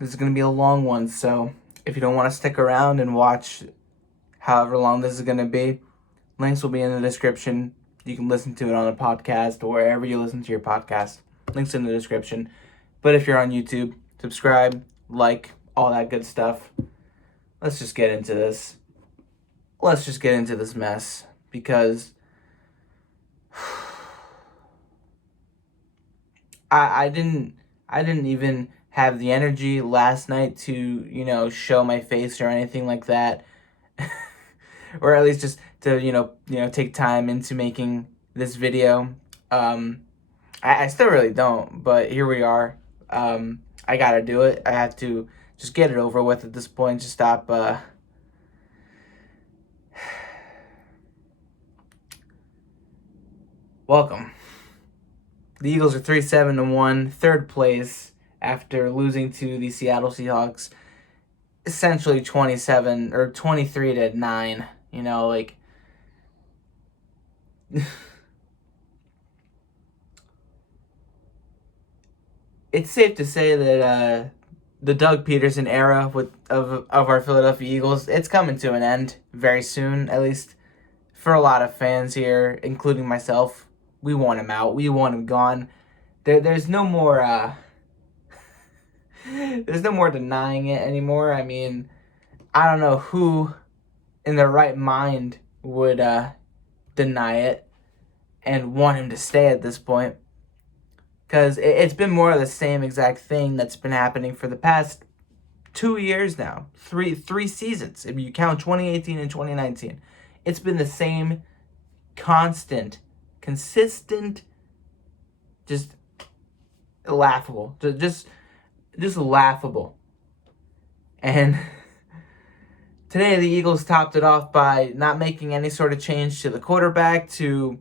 This is going to be a long one, so if you don't want to stick around and watch however long this is going to be, links will be in the description. You can listen to it on a podcast or wherever you listen to your podcast. Links in the description. But if you're on YouTube, subscribe, like, all that good stuff. Let's just get into this. Let's just get into this mess because I didn't even have the energy last night to, show my face or anything like that. Or at least just to, take time into making this video. I still really don't, but here we are. I gotta do it. I have to just get it over with at this point. Just stop. Welcome. The Eagles are 3-7-1, third place after losing to the Seattle Seahawks, essentially 23-9. It's safe to say that the Doug Peterson era of our Philadelphia Eagles, it's coming to an end very soon, at least for a lot of fans here, including myself. We want him out. We want him gone. There's no more there's no more denying it anymore. I mean, I don't know who in their right mind would deny it and want him to stay at this point. Because it's been more of the same exact thing that's been happening for the past 2 years now. Three seasons, if you count 2018 and 2019. It's been the same consistent, just laughable. Just laughable. And today the Eagles topped it off by not making any sort of change to the quarterback, to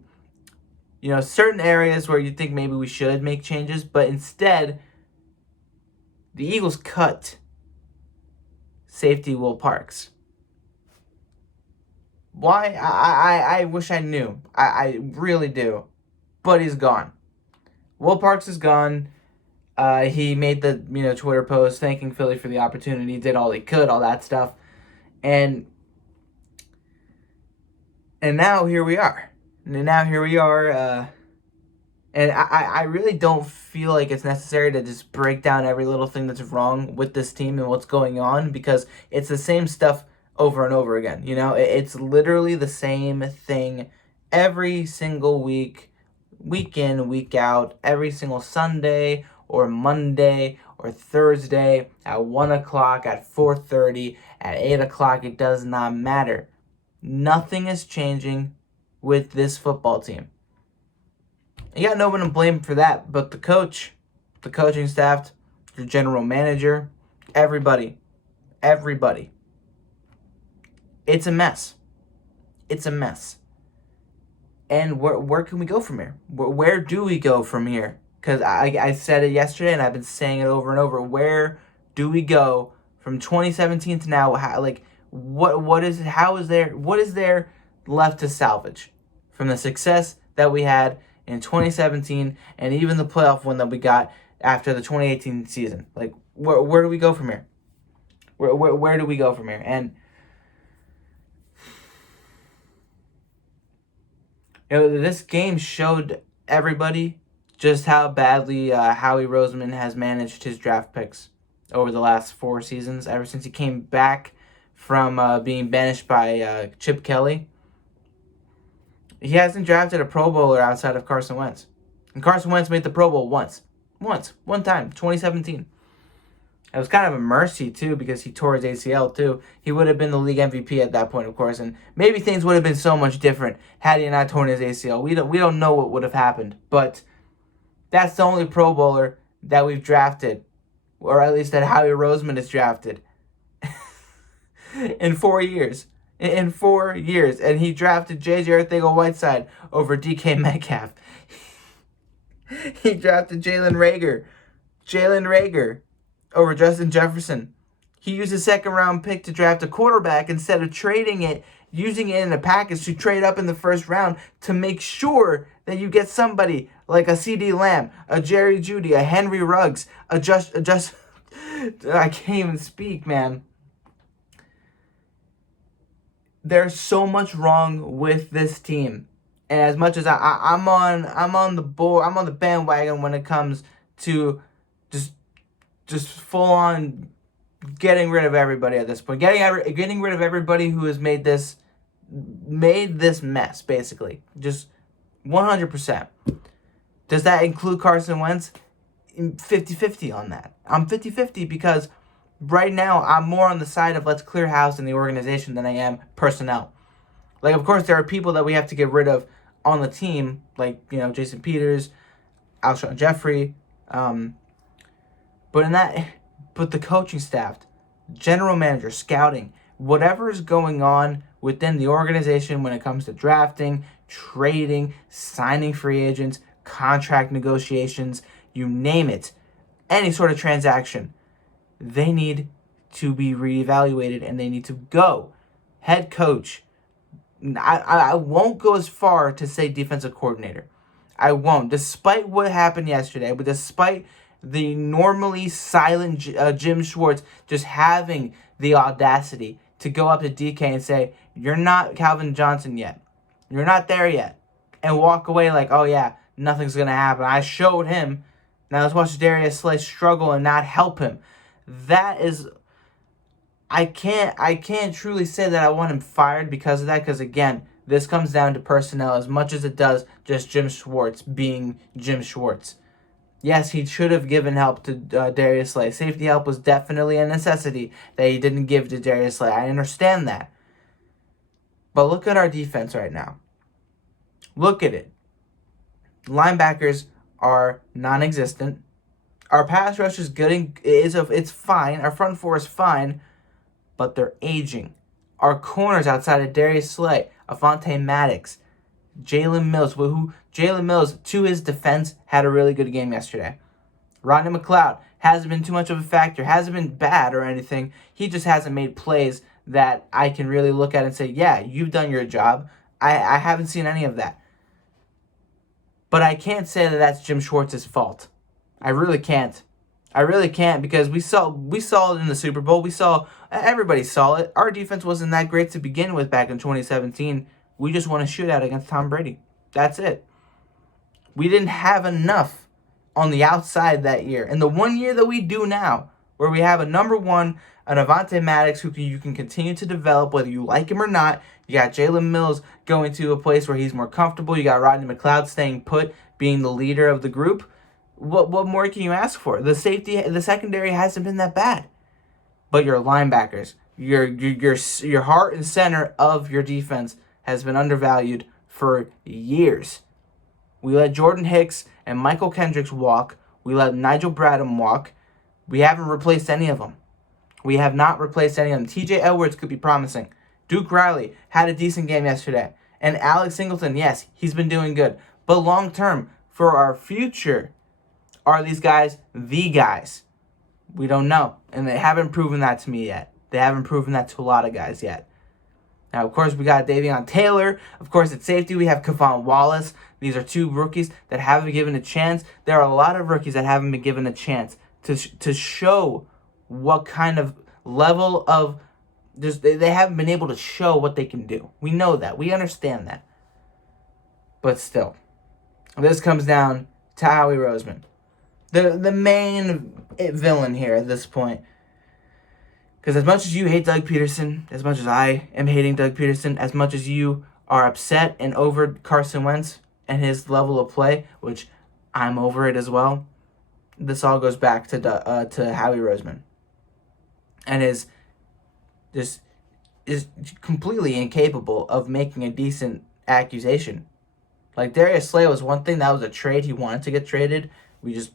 certain areas where you think maybe we should make changes, but instead, the Eagles cut safety Will Parks. Why? I wish I knew. I really do. But he's gone. Will Parks is gone. He made the Twitter post thanking Philly for the opportunity, did all he could, all that stuff. And now here we are. And I really don't feel like it's necessary to just break down every little thing that's wrong with this team and what's going on, because it's the same stuff over and over again. It's literally the same thing every single week, week in, week out, every single Sunday or Monday or Thursday at 1 o'clock, at 4:30, at 8 o'clock. It does not matter. Nothing is changing with this football team. You got no one to blame for that but the coach, the coaching staff, your general manager, everybody. It's a mess. And where can we go from here? Where do we go from here? Because I said it yesterday and I've been saying it over and over. Where do we go from 2017 to now? What is there left to salvage from the success that we had in 2017 and even the playoff win that we got after the 2018 season? Where do we go from here? Where do we go from here? And this game showed everybody just how badly Howie Roseman has managed his draft picks over the last 4 seasons, ever since he came back from being banished by Chip Kelly. He hasn't drafted a Pro Bowler outside of Carson Wentz. And Carson Wentz made the Pro Bowl one time, 2017. It was kind of a mercy, too, because he tore his ACL, too. He would have been the league MVP at that point, of course, and maybe things would have been so much different had he not torn his ACL. We don't know what would have happened, but that's the only Pro Bowler that we've drafted, or at least that Howie Roseman has drafted, in 4 years. In 4 years. And he drafted J.J. Arcega-Whiteside over DK Metcalf. He drafted Jalen Reagor over Justin Jefferson. He used a second-round pick to draft a quarterback instead of trading it, using it in a package to trade up in the first round to make sure that you get somebody like a CeeDee Lamb, a Jerry Jeudy, a Henry Ruggs, a I can't even speak, man. There's so much wrong with this team, and as much as I'm on the board, I'm on the bandwagon when it comes to just full on getting rid of everybody at this point, getting rid of everybody who has made this mess, basically, just 100%. Does that include Carson Wentz? 50-50 on that. I'm 50-50 because right now I'm more on the side of let's clear house in the organization than I am personnel. Like, of course, there are people that we have to get rid of on the team, like, Jason Peters, Alshon Jeffrey, but the coaching staff, general manager, scouting, whatever is going on within the organization when it comes to drafting, trading, signing free agents, contract negotiations, you name it, any sort of transaction, they need to be reevaluated and they need to go. Head coach, I won't go as far to say defensive coordinator. I won't. Despite what happened yesterday, but despite the normally silent Jim Schwartz just having the audacity to go up to DK and say, "You're not Calvin Johnson yet. You're not there yet," and walk away like, "Oh yeah, nothing's gonna happen. I showed him. Now let's watch Darius Slay struggle and not help him." That is, I can't truly say that I want him fired because of that. Because again, this comes down to personnel as much as it does just Jim Schwartz being Jim Schwartz. Yes, he should have given help to Darius Slay. Safety help was definitely a necessity that he didn't give to Darius Slay. I understand that. But look at our defense right now. Look at it. Linebackers are non-existent. Our pass rush is it's fine. Our front four is fine, but they're aging. Our corners outside of Darius Slay, Avonte Maddox, Jalen Mills, Jalen Mills, to his defense, had a really good game yesterday. Rodney McLeod hasn't been too much of a factor, hasn't been bad or anything. He just hasn't made plays that I can really look at and say, yeah, you've done your job. I haven't seen any of that. But I can't say that that's Jim Schwartz's fault. I really can't. I really can't because we saw it in the Super Bowl. Everybody saw it. Our defense wasn't that great to begin with back in 2017. We just won a shootout against Tom Brady. That's it. We didn't have enough on the outside that year. And the one year that we do now, where we have a number one, an Avonte Maddox who you can continue to develop whether you like him or not. You got Jalen Mills going to a place where he's more comfortable. You got Rodney McLeod staying put, being the leader of the group. What more can you ask for? The secondary hasn't been that bad. But your linebackers, your heart and center of your defense has been undervalued for years. We let Jordan Hicks and Michael Kendricks walk. We let Nigel Bradham walk. We haven't replaced any of them. We have not replaced any of them. TJ Edwards could be promising. Duke Riley had a decent game yesterday. And Alex Singleton, yes, he's been doing good. But long term, for our future, are these guys the guys? We don't know. And they haven't proven that to me yet. They haven't proven that to a lot of guys yet. Now, of course, we got Davion Taylor. Of course, at safety, we have Kevon Wallace. These are two rookies that haven't been given a chance. There are a lot of rookies that haven't been given a chance to show what kind of level of... They haven't been able to show what they can do. We know that. We understand that. But still, this comes down to Howie Roseman. The main villain here at this point. Because as much as you hate Doug Peterson, as much as I am hating Doug Peterson, as much as you are upset and over Carson Wentz and his level of play, which I'm over it as well, this all goes back to Howie Roseman. And is completely incapable of making a decent accusation. Like, Darius Slay was one thing. That was a trade. He wanted to get traded. We just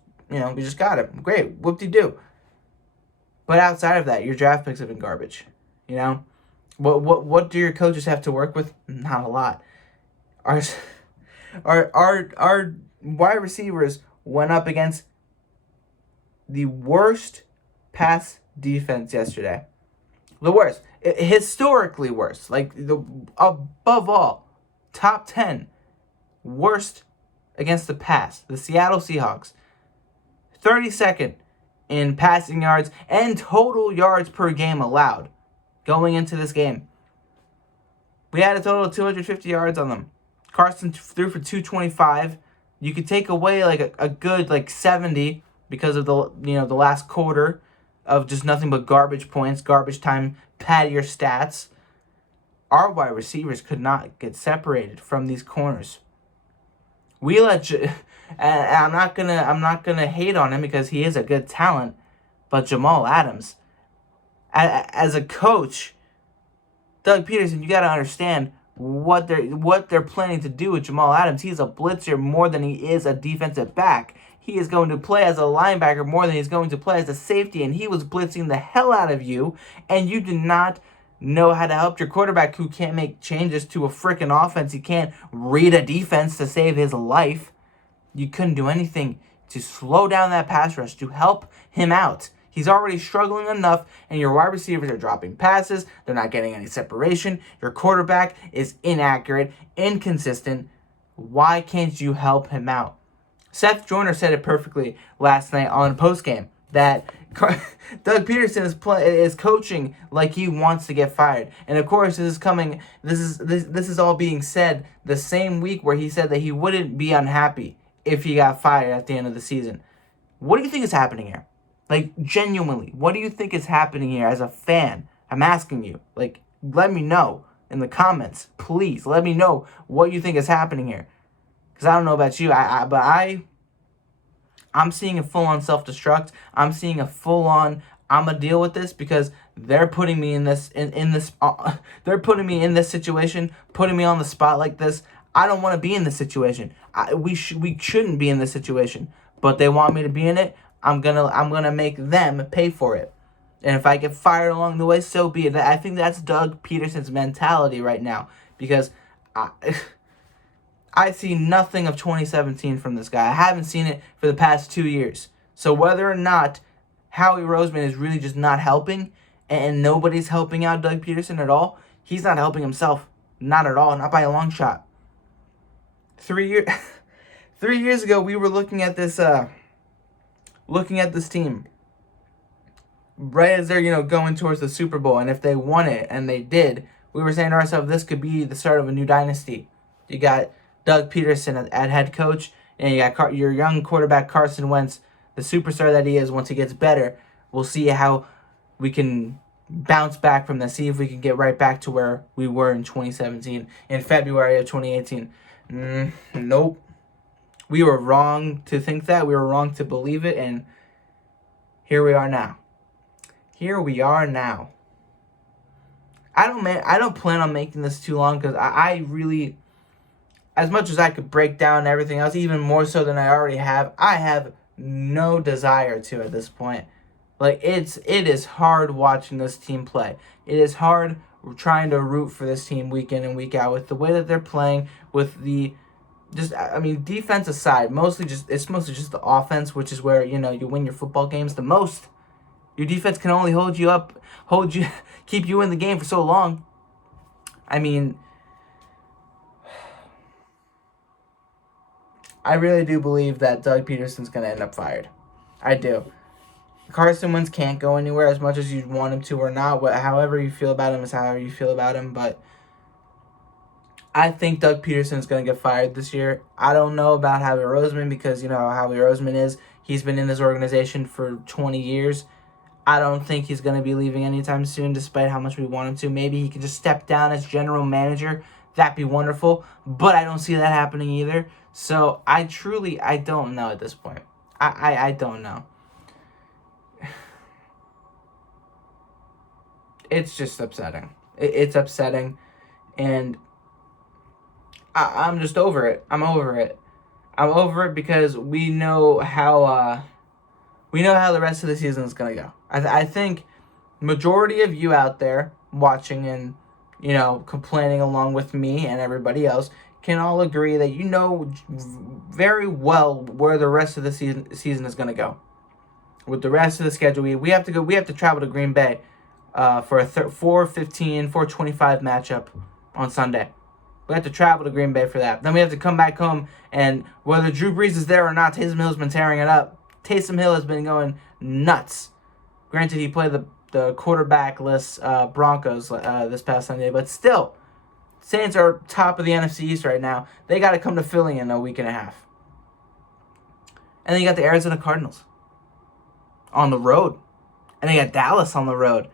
got him. Great. Whoop-de-doo. But outside of that, your draft picks have been garbage. What do your coaches have to work with? Not a lot. Our wide receivers went up against the worst pass defense yesterday. The worst. Historically worst. Above all, top 10 worst against the pass. The Seattle Seahawks. 32nd in passing yards and total yards per game allowed going into this game. We had a total of 250 yards on them. Carson threw for 225. You could take away like a good like 70 because of the last quarter of just nothing but garbage points, garbage time, pad your stats. Our wide receivers could not get separated from these corners. We let and I'm not gonna hate on him because he is a good talent, but Jamal Adams, as a coach, Doug Peterson, you got to understand what they're planning to do with Jamal Adams. He's a blitzer more than he is a defensive back. He is going to play as a linebacker more than he's going to play as a safety, and he was blitzing the hell out of you, and you did not know how to help your quarterback who can't make changes to a freaking offense. He can't read a defense to save his life. You couldn't do anything to slow down that pass rush, to help him out. He's already struggling enough, and your wide receivers are dropping passes. They're not getting any separation. Your quarterback is inaccurate, inconsistent. Why can't you help him out? Seth Joyner said it perfectly last night on postgame that Doug Peterson is coaching like he wants to get fired. And of course, this is all being said the same week where he said that he wouldn't be unhappy if he got fired at the end of the season. What do you think is happening here? Like, genuinely, what do you think is happening here as a fan? I'm asking you. Like, let me know in the comments. Please, let me know what you think is happening here. Because I don't know about you, I'm seeing a full-on self-destruct. I'm seeing a full-on, I'm going to deal with this because they're putting me in this, they're putting me in this situation, putting me on the spot like this. I don't want to be in this situation. We shouldn't be in this situation. But they want me to be in it. I'm gonna make them pay for it. And if I get fired along the way, so be it. I think that's Doug Peterson's mentality right now. Because I see nothing of 2017 from this guy. I haven't seen it for the past 2 years. So whether or not Howie Roseman is really just not helping, and nobody's helping out Doug Peterson at all, he's not helping himself. Not at all. Not by a long shot. 3 years ago, we were looking at this team right as they're going towards the Super Bowl, and if they won it, and they did, we were saying to ourselves, this could be the start of a new dynasty. You got Doug Peterson at head coach, and you got your young quarterback Carson Wentz, the superstar that he is. Once he gets better, we'll see how we can bounce back from this, see if we can get right back to where we were in 2017, in February of 2018. Nope. We were wrong to think that. We were wrong to believe it. And here we are now. I don't plan on making this too long because I really, as much as I could break down everything else, even more so than I already have, I have no desire to at this point. Like, it is hard watching this team play. It is hard trying to root for this team week in and week out with the way that they're playing, with the defense aside, it's mostly just the offense, which is where, you win your football games the most. Your defense can only keep you in the game for so long. I mean, I really do believe that Doug Peterson's going to end up fired. I do. Carson Wentz can't go anywhere as much as you'd want him to or not. However you feel about him is however you feel about him, but I think Doug Peterson is going to get fired this year. I don't know about Howie Roseman because you know how Howie Roseman is. He's been in this organization for 20 years. I don't think he's going to be leaving anytime soon, despite how much we want him to. Maybe he could just step down as general manager. That'd be wonderful. But I don't see that happening either. So I don't know at this point. I don't know. It's just upsetting. It's upsetting. And I'm just over it. I'm over it because we know how the rest of the season is going to go. I think majority of you out there watching and, complaining along with me and everybody else can all agree that you know very well where the rest of the season is going to go. With the rest of the schedule, we have to travel to Green Bay for a 4:25 matchup on Sunday. We have to travel to Green Bay for that. Then we have to come back home, and whether Drew Brees is there or not, Taysom Hill's been tearing it up. Taysom Hill has been going nuts. Granted, he played the quarterback-less Broncos this past Sunday, but still, Saints are top of the NFC East right now. They got to come to Philly in a week and a half. And then you got the Arizona Cardinals on the road. And they got Dallas on the road.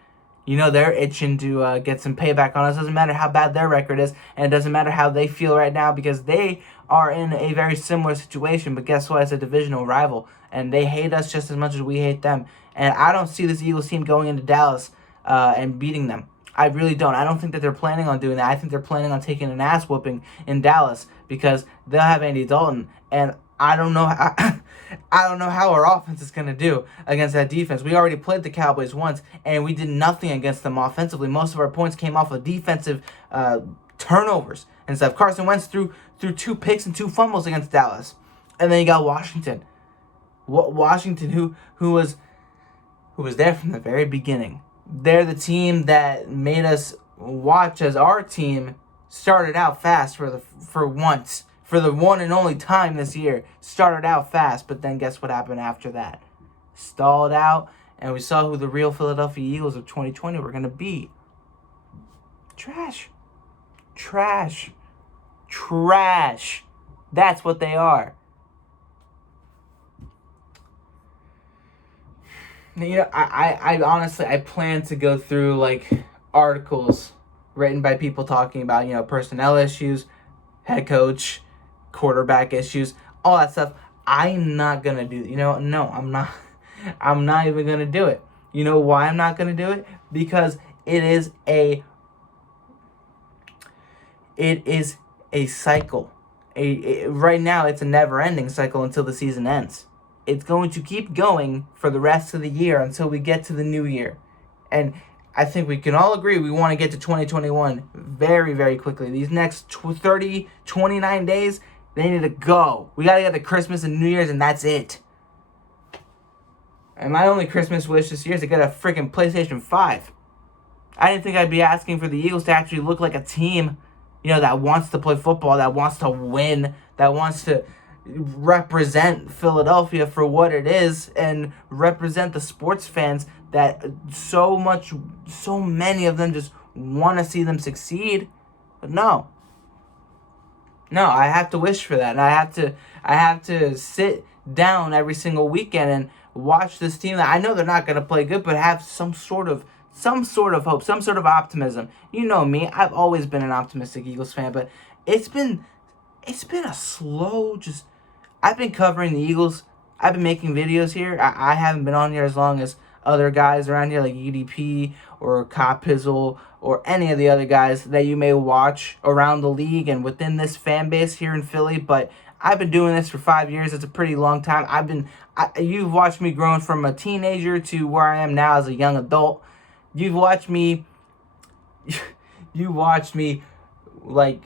You know they're itching to get some payback on us. Doesn't matter how bad their record is, and it doesn't matter how they feel right now because they are in a very similar situation. But guess what? It's a divisional rival, and they hate us just as much as we hate them. And I don't see this Eagles team going into Dallas and beating them. I really don't. I don't think that they're planning on doing that. I think they're planning on taking an ass whooping in Dallas because they'll have Andy Dalton, and I don't know how our offense is going to do against that defense. We already played the Cowboys once, and we did nothing against them offensively. Most of our points came off of defensive turnovers and stuff. Carson Wentz threw 2 picks and 2 fumbles against Dallas. And then you got Washington. Washington, who was there from the very beginning. They're the team that made us watch as our team started out fast for once. For the one and only time this year, started out fast, but then guess what happened after that? Stalled out, and we saw who the real Philadelphia Eagles of 2020 were going to be. Trash. That's what they are. You know, I honestly, I plan to go through, like, articles written by people talking about, you know, personnel issues, head coach, quarterback issues, all that stuff. I'm not gonna do. No, I'm not. I'm not even gonna do it. You know why I'm not gonna do it? Because it is a cycle. Right now, it's a never-ending cycle until the season ends. It's going to keep going for the rest of the year until we get to the new year, and I think we can all agree we want to get to 2021 very, very quickly. These next 29 days. They need to go. We got to get to Christmas and New Year's, and that's it. And my only Christmas wish this year is to get a freaking PlayStation 5. I didn't think I'd be asking for the Eagles to actually look like a team, you know, that wants to play football, that wants to win, that wants to represent Philadelphia for what it is and represent the sports fans that so many of them just want to see them succeed. But no, I have to wish for that. And I have to sit down every single weekend and watch this team that I know they're not going to play good, but have some sort of hope, some sort of optimism. You know me, I've always been an optimistic Eagles fan, but it's been a slow, just, I've been covering the Eagles. I've been making videos here. I haven't been on here as long as other guys around here like UDP or Cop Pizzle or any of the other guys that you may watch around the league and within this fan base here in Philly. But I've been doing this for 5 years. It's a pretty long time. You've watched me growing from a teenager to where I am now as a young adult. You've watched me like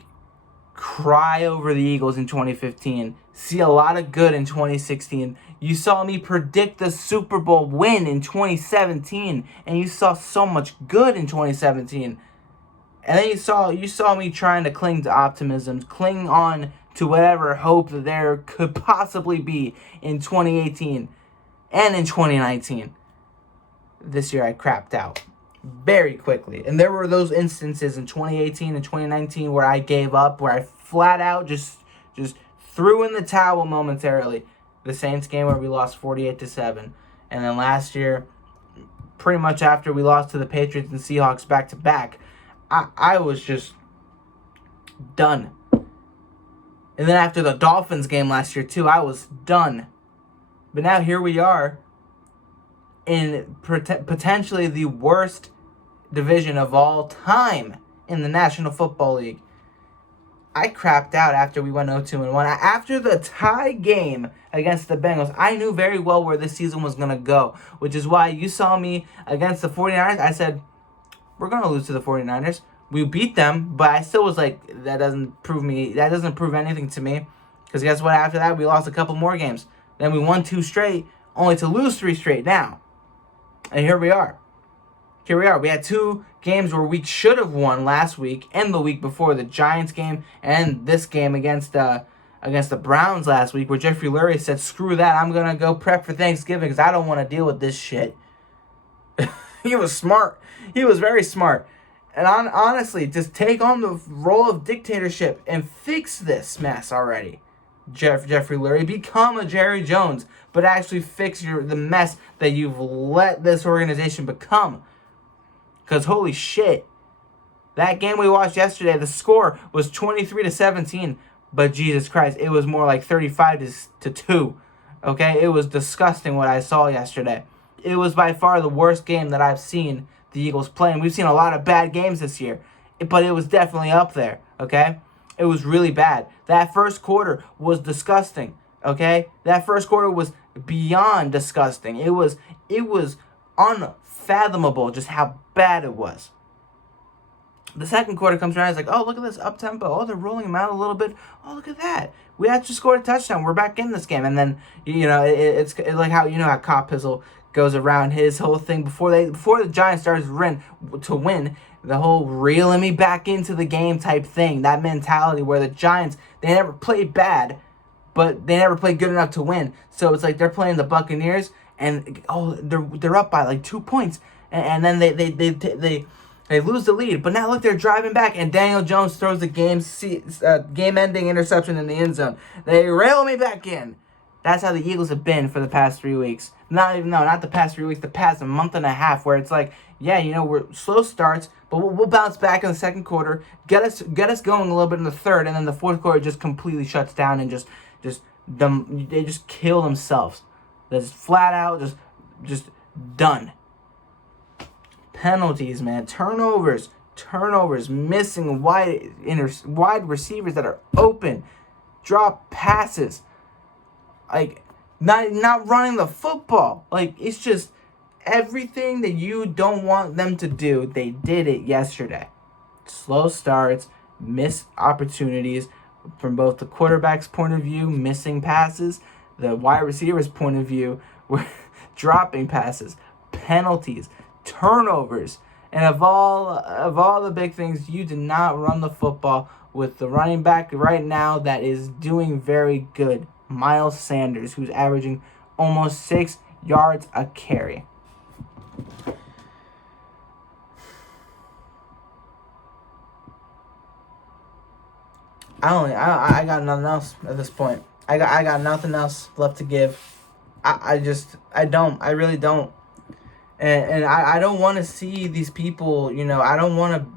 cry over the Eagles in 2015. See a lot of good in 2016. You saw me predict the Super Bowl win in 2017, and you saw so much good in 2017. And then you saw me trying to cling to optimism, cling on to whatever hope that there could possibly be in 2018 and in 2019. This year I crapped out very quickly. And there were those instances in 2018 and 2019 where I gave up, where I flat out just threw in the towel momentarily. The Saints game where we lost 48-7. And then last year, pretty much after we lost to the Patriots and Seahawks back-to-back, I was just done. And then after the Dolphins game last year too, I was done. But now here we are in potentially the worst division of all time in the National Football League. I crapped out after we went 0-2-1. After the tie game against the Bengals, I knew very well where this season was going to go, which is why you saw me against the 49ers. I said, we're going to lose to the 49ers. We beat them, but I still was like, that doesn't prove anything to me. Because guess what? After that, we lost a couple more games. Then we won 2 straight, only to lose 3 straight now. And here we are. We had 2 games where we should have won last week and the week before, the Giants game and this game against the against the Browns last week, where Jeffrey Lurie said, "Screw that, I'm going to go prep for Thanksgiving because I don't want to deal with this shit." He was smart. He was very smart. And honestly, just take on the role of dictatorship and fix this mess already. Jeffrey Lurie, become a Jerry Jones, but actually fix the mess that you've let this organization become. Because holy shit, that game we watched yesterday, the score was 23-17, but Jesus Christ, it was more like 35-2. Okay, it was disgusting what I saw yesterday. It was by far the worst game that I've seen the Eagles play. And we've seen a lot of bad games this year, but it was definitely up there. Okay, it was really bad. That first quarter was disgusting. Okay, that first quarter was beyond disgusting. It was unfathomable just how bad it was. The second quarter comes around, it's like, oh, look at this up-tempo. Oh, they're rolling him out a little bit. Oh, look at that. We actually scored a touchdown. We're back in this game. And then, it's like how, how Cop Pizzle goes around his whole thing. Before the Giants started to win, the whole reeling me back into the game type thing, that mentality where the Giants, they never played bad, but they never played good enough to win. So it's like they're playing the Buccaneers, and, they're up by like 2 points. And then they lose the lead, but now look, they're driving back, and Daniel Jones throws the game-ending interception in the end zone. They rail me back in. That's how the Eagles have been for the past 3 weeks. Not the past 3 weeks, the past a month and a half, where it's like, yeah, we're slow starts, but we'll bounce back in the second quarter, get us going a little bit in the third, and then the fourth quarter just completely shuts down and they just kill themselves. That's flat out just done. Penalties, man, turnovers, missing wide receivers that are open, drop passes, like not running the football. Like, it's just everything that you don't want them to do. They did it yesterday. Slow starts, missed opportunities from both the quarterback's point of view, missing passes, the wide receiver's point of view, dropping passes, penalties, turnovers, and of all the big things, you did not run the football with the running back right now that is doing very good, Miles Sanders, who's averaging almost 6 yards a carry. I got nothing else at this point. I got nothing else left to give. I really don't. And I don't want to see these people, I don't want to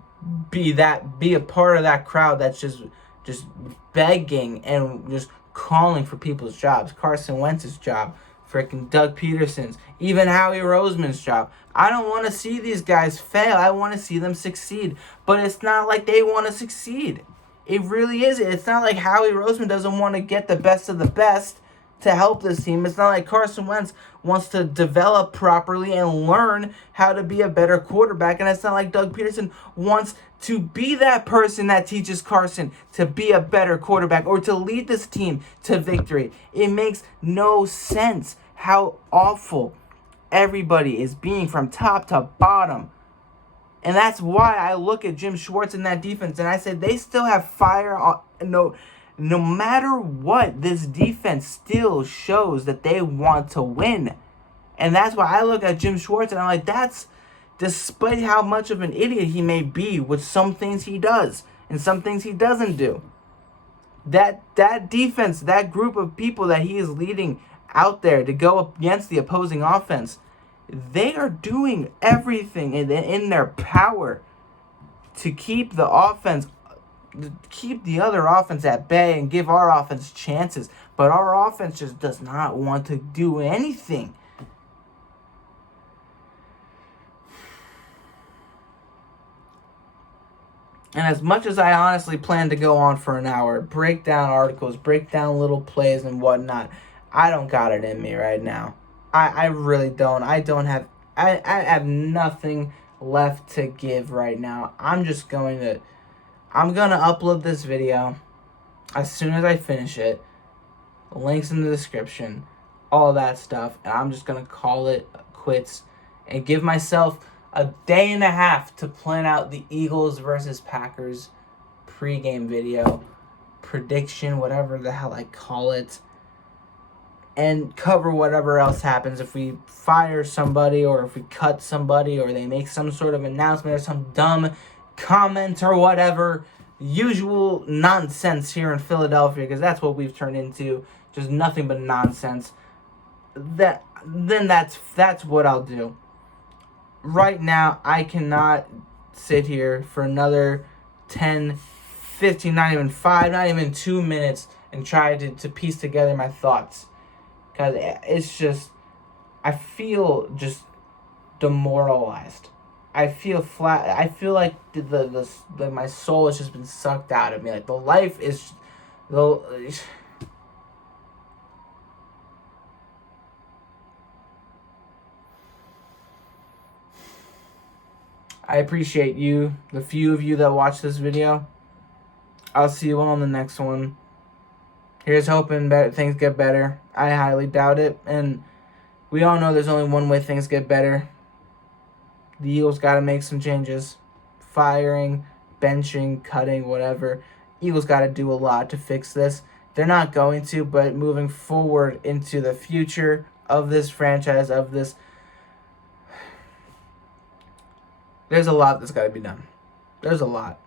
be a part of that crowd that's just begging and just calling for people's jobs. Carson Wentz's job, freaking Doug Peterson's, even Howie Roseman's job. I don't want to see these guys fail. I want to see them succeed. But it's not like they want to succeed. It really isn't. It's not like Howie Roseman doesn't want to get the best of the best to help this team. It's not like Carson Wentz wants to develop properly and learn how to be a better quarterback. And it's not like Doug Peterson wants to be that person that teaches Carson to be a better quarterback or to lead this team to victory. It makes no sense how awful everybody is being from top to bottom. And that's why I look at Jim Schwartz in that defense and I say they still have fire. No matter what, this defense still shows that they want to win. And that's why I look at Jim Schwartz and I'm like, that's despite how much of an idiot he may be with some things he does and some things he doesn't do. That defense, that group of people that he is leading out there to go up against the opposing offense, they are doing everything in their power to keep the other offense at bay and give our offense chances. But our offense just does not want to do anything. And as much as I honestly plan to go on for an hour, break down articles, break down little plays and whatnot, I don't got it in me right now. I really don't. I have nothing left to give right now. I'm gonna upload this video as soon as I finish it. Links in the description, all that stuff, and I'm just gonna call it quits and give myself a day and a half to plan out the Eagles versus Packers pregame video. prediction, whatever the hell I call it, and cover whatever else happens. If we fire somebody, or if we cut somebody, or they make some sort of announcement or some dumb comment or whatever, usual nonsense here in Philadelphia, because that's what we've turned into, just nothing but nonsense. Then that's what I'll do. Right now, I cannot sit here for another 10, 15, not even 5, not even 2 minutes and try to piece together my thoughts. Because it's just, I feel just demoralized. I feel flat. I feel like the my soul has just been sucked out of me. Like, the life is, I appreciate you, the few of you that watch this video. I'll see you all in the next one. Here's hoping things get better. I highly doubt it. And we all know there's only one way things get better. The Eagles got to make some changes. Firing, benching, cutting, whatever. Eagles got to do a lot to fix this. They're not going to, but moving forward into the future of this franchise, of this, there's a lot that's got to be done. There's a lot.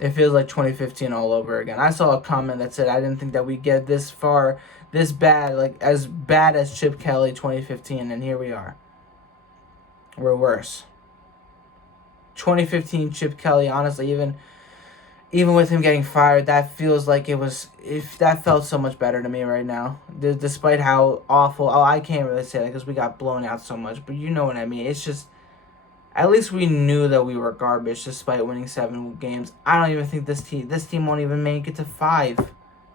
It feels like 2015 all over again. I saw a comment that said I didn't think that we'd get this far, this bad, like as bad as Chip Kelly 2015, and here we are. We're worse. 2015 Chip Kelly, honestly, even with him getting fired, that feels like that felt so much better to me right now. Despite how awful, I can't really say that because we got blown out so much, but you know what I mean. It's just, at least we knew that we were garbage despite winning 7 games. I don't even think this team won't even make it to 5,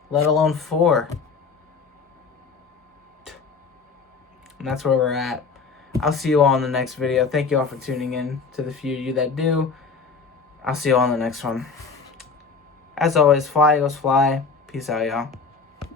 let alone 4. And that's where we're at. I'll see you all in the next video. Thank you all for tuning in, to the few of you that do. I'll see you all in the next one. As always, fly Eagles fly. Peace out, y'all.